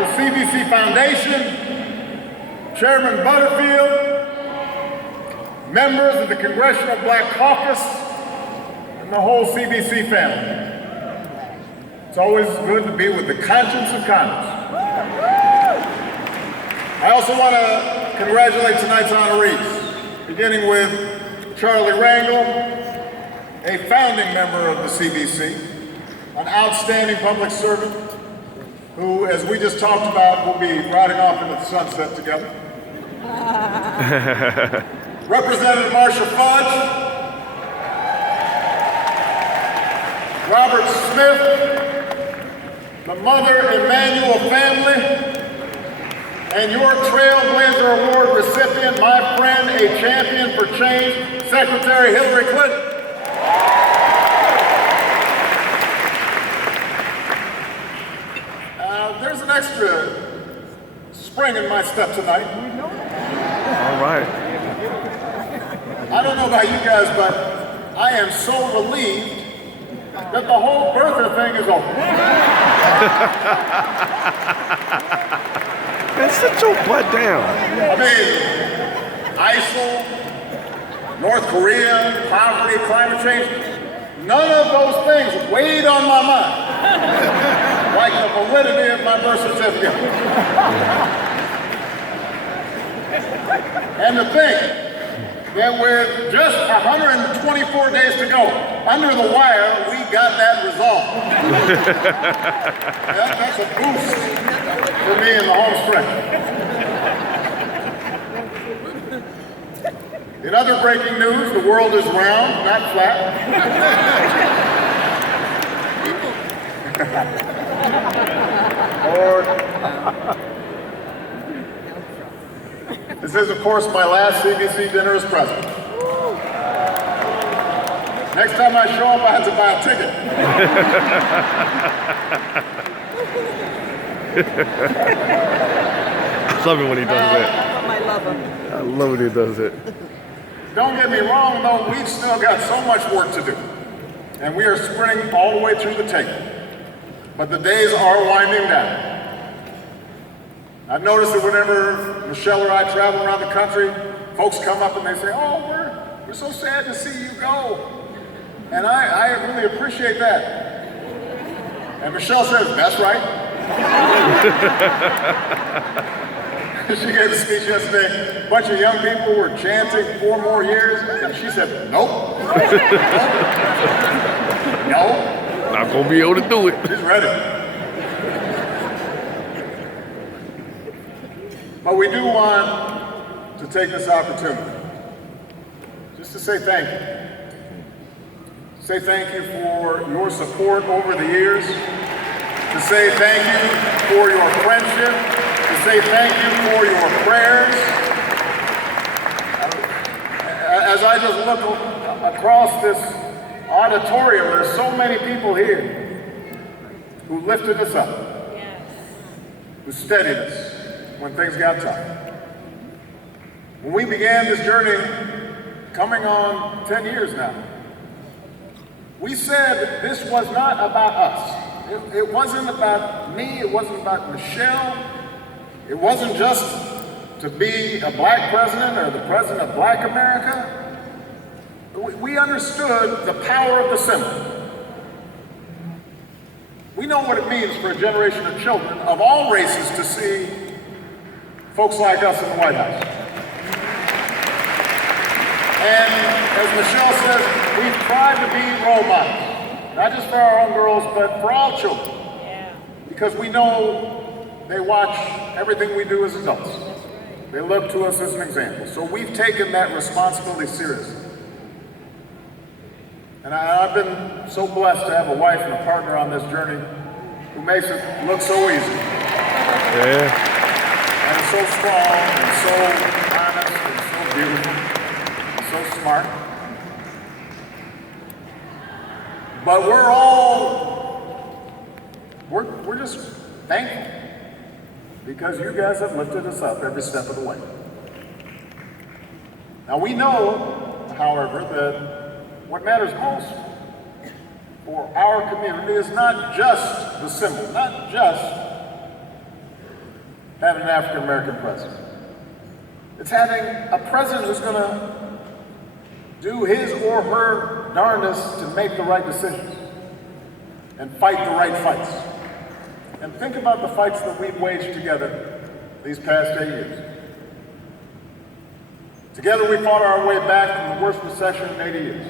the CBC Foundation, Chairman Butterfield, members of the Congressional Black Caucus, and the whole CBC family. It's always good to be with the conscience of Congress. I also want to congratulate tonight's honorees, beginning with Charlie Rangel, a founding member of the CBC, an outstanding public servant who, as we just talked about, will be riding off into the sunset together. Representative Marcia Fudge, Robert Smith, the Mother Emanuel family, and your Trailblazer Award recipient, my friend, a champion for change, Secretary Hillary Clinton. There's an extra spring in my step tonight. All right. I don't know about you guys, but I am so relieved that the whole birther thing is over. Man, sit your butt down. I mean, ISIL, North Korea, poverty, climate change, none of those things weighed on my mind like the validity of my birth certificate. And to think that with just 124 days to go, under the wire, we got that resolved. That's a boost for me in the home stretch. In other breaking news, the world is round, not flat. This is, of course, my last CBC dinner as president. Next time I show up, I have to buy a ticket. I love it when he does that. I love him. I love when he does it. Don't get me wrong, though, we've still got so much work to do. And we are sprinting all the way through the tape. But the days are winding down. I've noticed that whenever Michelle or I travel around the country, folks come up and they say, oh, we're so sad to see you go. And I really appreciate that. And Michelle says, that's right. She gave a speech yesterday, a bunch of young people were chanting 4 more years, and she said, nope. No. Not gonna be able to do it. She's ready. But we do want to take this opportunity just to say thank you. Say thank you for your support over the years. To say thank you for your friendship. To say thank you for your prayers. As I just look across this auditorium, there's so many people here who lifted us up, who steadied us when things got tough. When we began this journey, coming on 10 years now, we said this was not about us. It wasn't about me, it wasn't about Michelle. It wasn't just to be a black president or the president of Black America. We understood the power of the symbol. We know what it means for a generation of children of all races to see folks like us in the White House. And as Michelle says, we've tried to be role models, not just for our own girls, but for all children. Because we know they watch everything we do as adults. They look to us as an example. So we've taken that responsibility seriously. And I've been so blessed to have a wife and a partner on this journey who makes it look so easy. Yeah. And so strong, and so honest, and so beautiful, and so smart. But we're just thankful because you guys have lifted us up every step of the way. Now we know, however, that what matters most for our community is not just the symbol, not just having an African American president. It's having a president who's going to do his or her darndest to make the right decisions and fight the right fights. And think about the fights that we've waged together these past 8 years. Together we fought our way back from the worst recession in 80 years.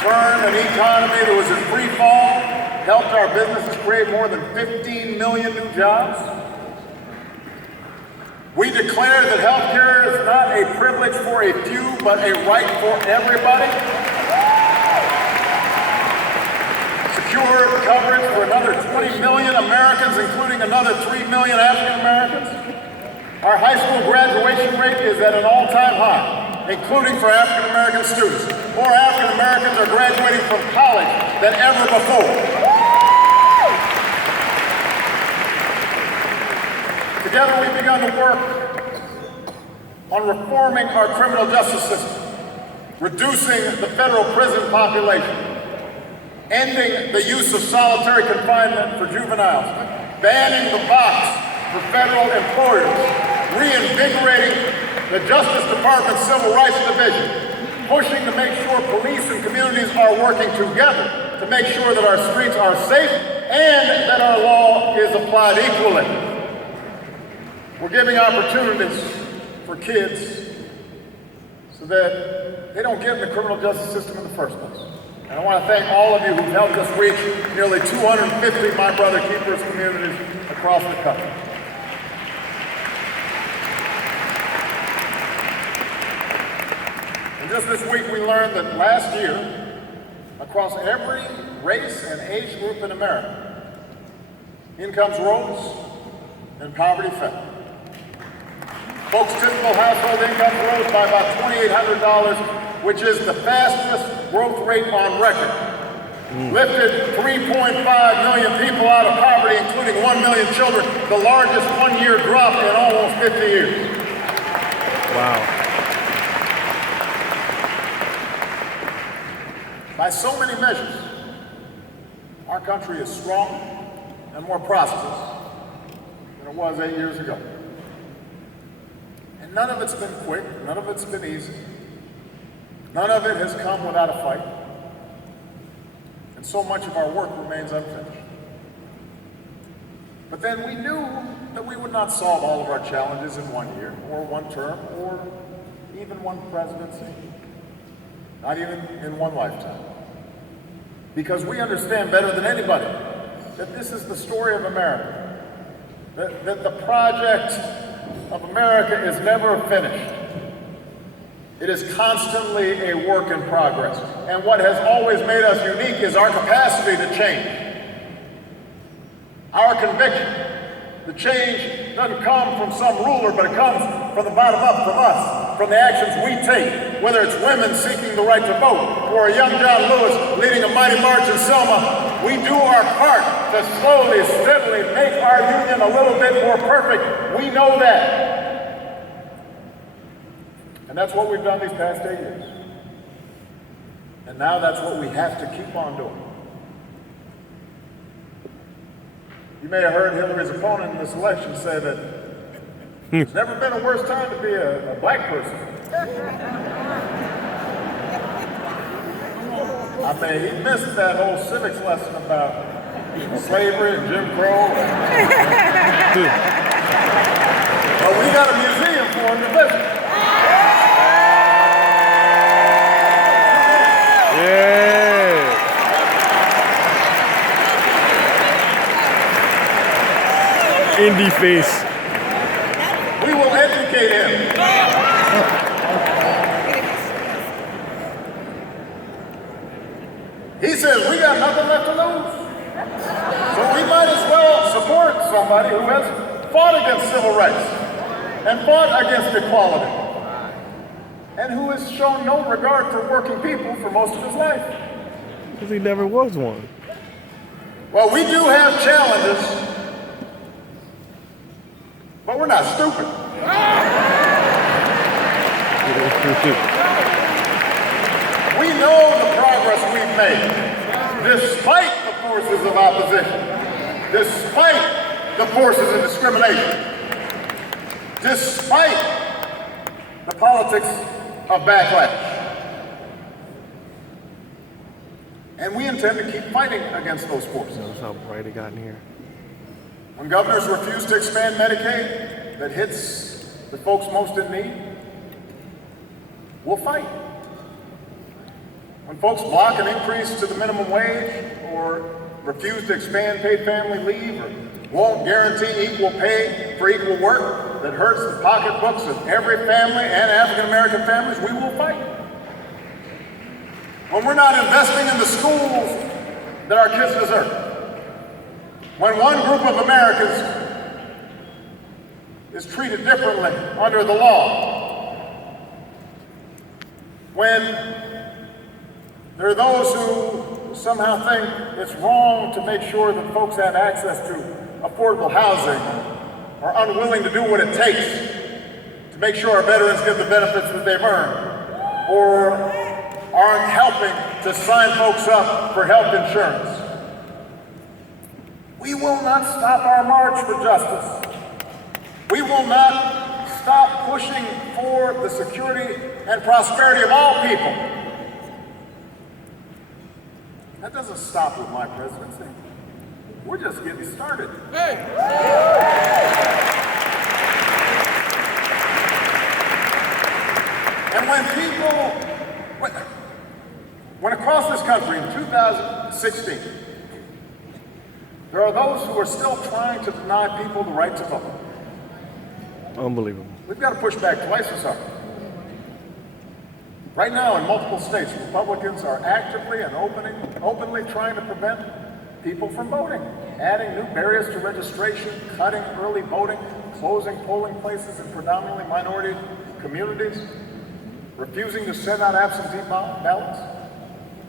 Turned an economy that was in free fall, helped our businesses create more than 15 million new jobs. We declared that health care is not a privilege for a few, but a right for everybody. Secured coverage for another 20 million Americans, including another 3 million African Americans. Our high school graduation rate is at an all-time high, including for African American students. More African Americans are graduating from college than ever before. Together we've begun to work on reforming our criminal justice system, reducing the federal prison population, ending the use of solitary confinement for juveniles, banning the box for federal employers, reinvigorating the Justice Department's Civil Rights Division, pushing to make sure police and communities are working together to make sure that our streets are safe and that our law is applied equally. We're giving opportunities for kids so that they don't get in the criminal justice system in the first place. And I want to thank all of you who've helped us reach nearly 250 My Brother Keepers communities across the country. And just this week we learned that last year, across every race and age group in America, incomes rose and poverty fell. Folks' typical household income rose by about $2,800, which is the fastest growth rate on record. Lifted 3.5 million people out of poverty, including 1 million children, the largest one-year drop in almost 50 years. Wow. By so many measures, our country is strong and more prosperous than it was 8 years ago. And none of it's been quick, none of it's been easy. None of it has come without a fight. And so much of our work remains unfinished. But then we knew that we would not solve all of our challenges in 1 year, or one term, or even one presidency. Not even in one lifetime. Because we understand better than anybody that this is the story of America. That the project of America is never finished. It is constantly a work in progress. And what has always made us unique is our capacity to change. Our conviction. The change doesn't come from some ruler, but it comes from the bottom up, from us, from the actions we take, whether it's women seeking the right to vote, or a young John Lewis leading a mighty march in Selma. We do our part to slowly, steadily make our union a little bit more perfect. We know that. And that's what we've done these past 8 years. And now that's what we have to keep on doing. You may have heard Hillary's opponent in this election say that there's never been a worse time to be a black person. I mean, he missed that whole civics lesson about slavery and Jim Crow. But we got a museum for him to visit. Indie face. We will educate him. He says we got nothing left to lose. So we might as well support somebody who has fought against civil rights and fought against equality and who has shown no regard for working people for most of his life. Because he never was one. Well, we do have challenges. But we're not stupid. We know the progress we've made, despite the forces of opposition, despite the forces of discrimination, despite the politics of backlash. And we intend to keep fighting against those forces. Notice how bright it got in here. When governors refuse to expand Medicaid that hits the folks most in need, we'll fight. When folks block an increase to the minimum wage or refuse to expand paid family leave or won't guarantee equal pay for equal work that hurts the pocketbooks of every family and African American families, we will fight. When we're not investing in the schools that our kids deserve, when one group of Americans is treated differently under the law, when there are those who somehow think it's wrong to make sure that folks have access to affordable housing, are unwilling to do what it takes to make sure our veterans get the benefits that they've earned, or aren't helping to sign folks up for health insurance. We will not stop our march for justice. We will not stop pushing for the security and prosperity of all people. That doesn't stop with my presidency. We're just getting started. Hey! And when across this country in 2016, there are those who are still trying to deny people the right to vote. Unbelievable. We've got to push back twice as hard. Right now, in multiple states, Republicans are actively and openly trying to prevent people from voting, adding new barriers to registration, cutting early voting, closing polling places in predominantly minority communities, refusing to send out absentee ballots,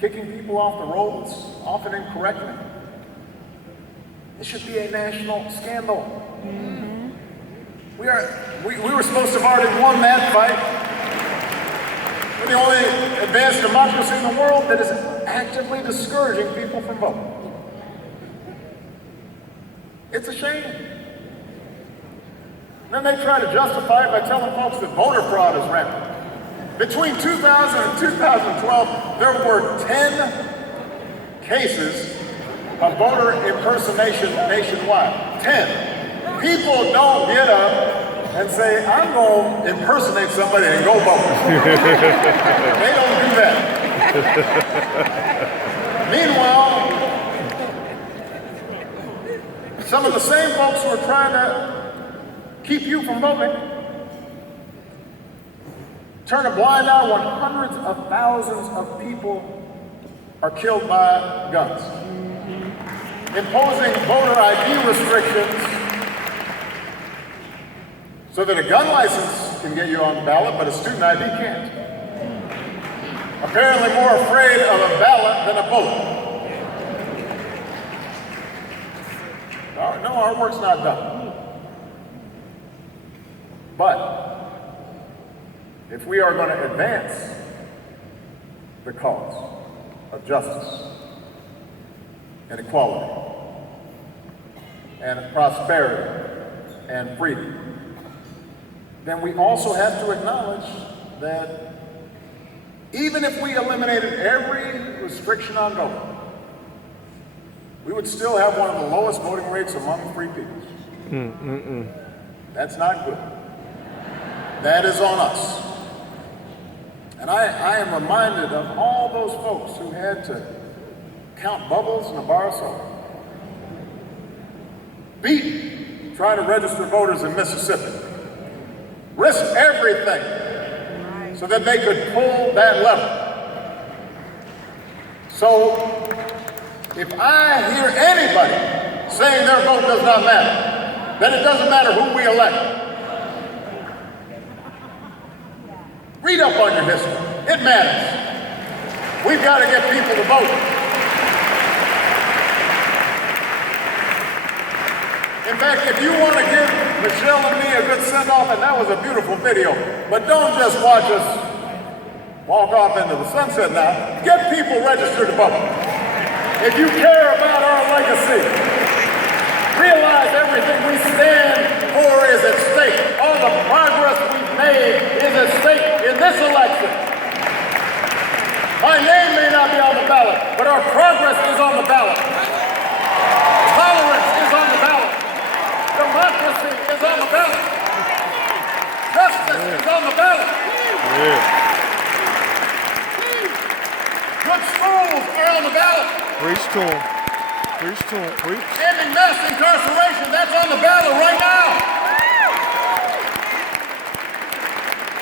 kicking people off the rolls, often incorrectly. It should be a national scandal. Mm-hmm. We were supposed to have already won that fight. We're the only advanced democracy in the world that is actively discouraging people from voting. It's a shame. Then they try to justify it by telling folks that voter fraud is rampant. Between 2000 and 2012, there were 10 cases of voter impersonation nationwide. 10. People don't get up and say, I'm going to impersonate somebody and go vote. They don't do that. Meanwhile, some of the same folks who are trying to keep you from voting turn a blind eye when hundreds of thousands of people are killed by guns. Imposing voter ID restrictions so that a gun license can get you on the ballot, but a student ID can't. Apparently more afraid of a ballot than a bullet. No, our work's not done. But if we are going to advance the cause of justice and equality and prosperity and freedom, then we also have to acknowledge that even if we eliminated every restriction on voting, we would still have one of the lowest voting rates among free peoples. That's not good. That is on us. And I am reminded of all those folks who had to count bubbles in a bar of soda, beaten, trying to register voters in Mississippi, risk everything so that they could pull that lever. So if I hear anybody saying their vote does not matter, then it doesn't matter who we elect. Read up on your history. It matters. We've got to get people to vote. In fact, if you want to give Michelle and me a good send-off, and that was a beautiful video, but don't just watch us walk off into the sunset now. Get people registered to vote. If you care about our legacy, realize everything we stand for is at stake. All the progress we've made is at stake in this election. My name may not be on the ballot, but our progress is on the ballot. Tolerance is on the ballot. Democracy is on the ballot. Justice is on the ballot. Good schools are on the ballot. Preach to him. Preach to him. Preach. Ending mass incarceration, that's on the ballot right now.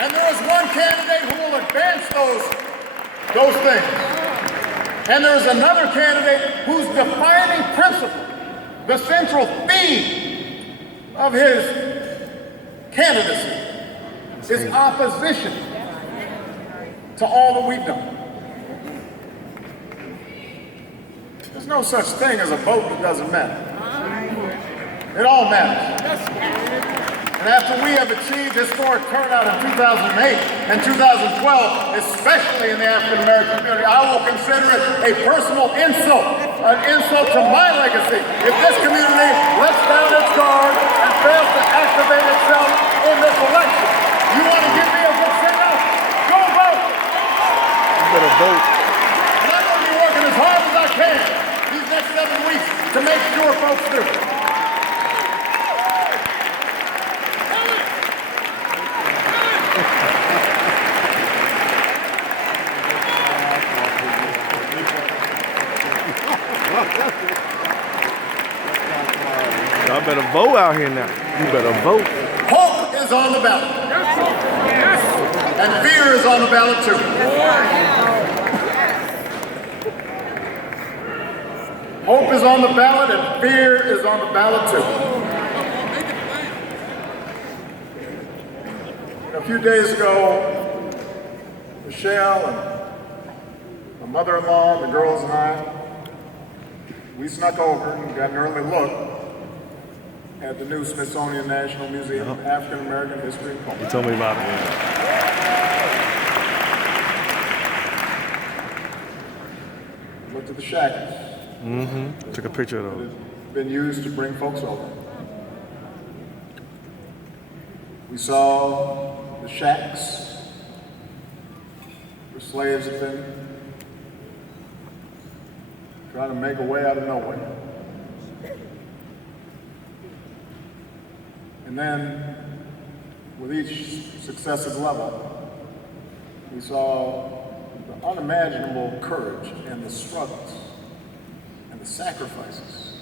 And there is one candidate who will advance those things. And there is another candidate whose defining principle, the central theme of his candidacy, is opposition to all that we've done. There's no such thing as a vote that doesn't matter. It all matters. And after we have achieved historic turnout in 2008 and 2012, especially in the African American community, I will consider it a personal insult, an insult to my legacy, if this community lets down its guard and fails to activate itself in this election. You want to give me a good signal? Go vote! You better vote. And I'm going to be working as hard as I can these next 7 weeks to make sure folks do. Y'all better vote out here now. You better vote. Hope is on the ballot. And fear is on the ballot too. Hope is on the ballot and fear is on the ballot too. A few days ago, Michelle and my mother-in-law, the girls and I, we snuck over and got an early look at the new Smithsonian National Museum of African American History and Culture. You told me about it. Looked at the shackles. Took a picture of those. Been used to bring folks over. We saw the shacks where slaves have been trying to make a way out of nowhere. And then, with each successive level, we saw the unimaginable courage and the struggles and the sacrifices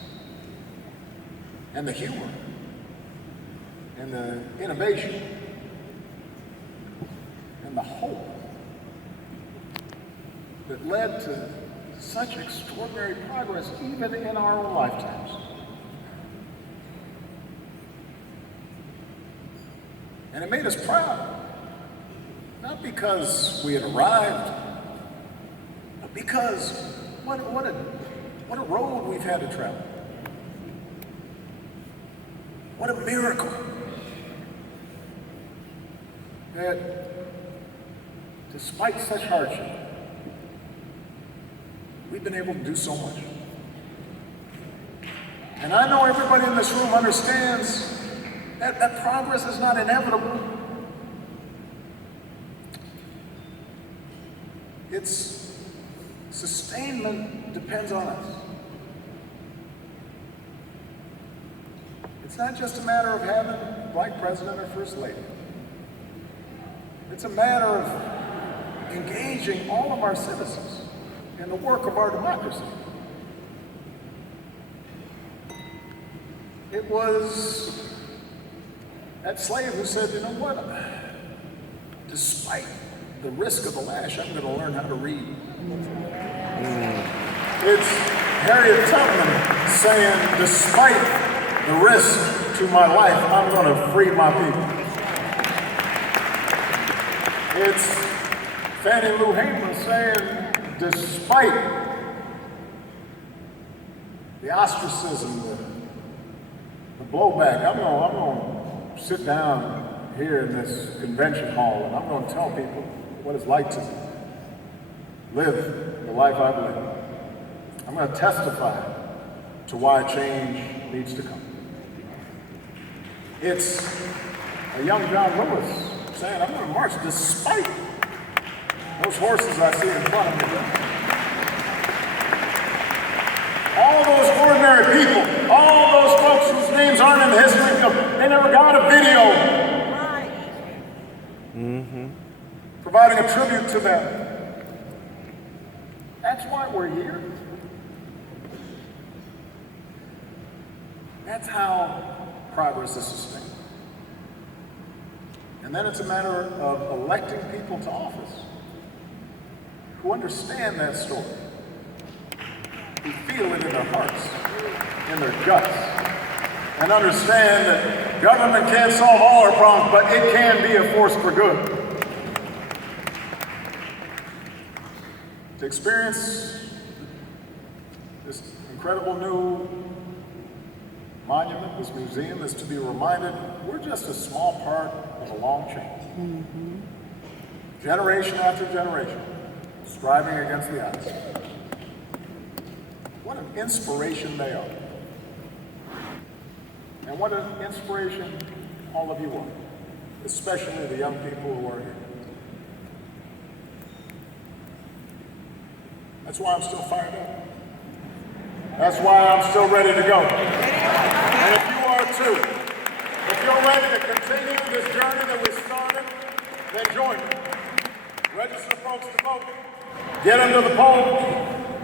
and the humor and the innovation and the hope that led to such extraordinary progress even in our own lifetimes. And it made us proud, not because we had arrived, but because what a road we've had to travel. What a miracle that despite such hardship, we've been able to do so much. And I know everybody in this room understands that progress is not inevitable. Its sustainment depends on us. It's not just a matter of having a black president or first lady. It's a matter of engaging all of our citizens in the work of our democracy. It was that slave who said, you know what, despite the risk of the lash, I'm going to learn how to read. It's Harriet Tubman saying, despite the risk to my life, I'm going to free my people. It's Fannie Lou Hamer saying, despite the ostracism, the blowback, I'm going to sit down here in this convention hall and I'm going to tell people what it's like to live the life I've lived. I'm going to testify to why change needs to come. It's a young John Lewis saying, I'm going to march despite those horses I see in front of me. All those ordinary people, all those folks whose names aren't in the history book, they never got a video providing a tribute to them. That's why we're here. That's how progress is sustained. And then it's a matter of electing people to office who understand that story, who feel it in their hearts, in their guts, and understand that government can't solve all our problems, but it can be a force for good. To experience this incredible new monument, this museum, is to be reminded we're just a small part of a long chain. Generation after generation, striving against the odds. What an inspiration they are. And what an inspiration all of you are, especially the young people who are here. That's why I'm still fired up. That's why I'm still ready to go. And if you are too, if you're ready to continue this journey that we started, then join me. Register folks to vote. Get them to the poll.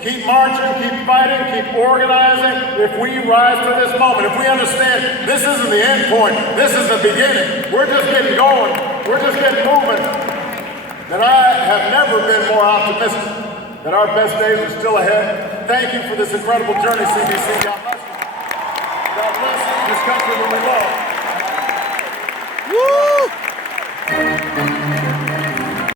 Keep marching, keep fighting, keep organizing. If we rise to this moment, if we understand this isn't the end point, this is the beginning. We're just getting going. We're just getting moving. Then I have never been more optimistic that our best days are still ahead. Thank you for this incredible journey, CBC. God bless you. God bless this country that we love.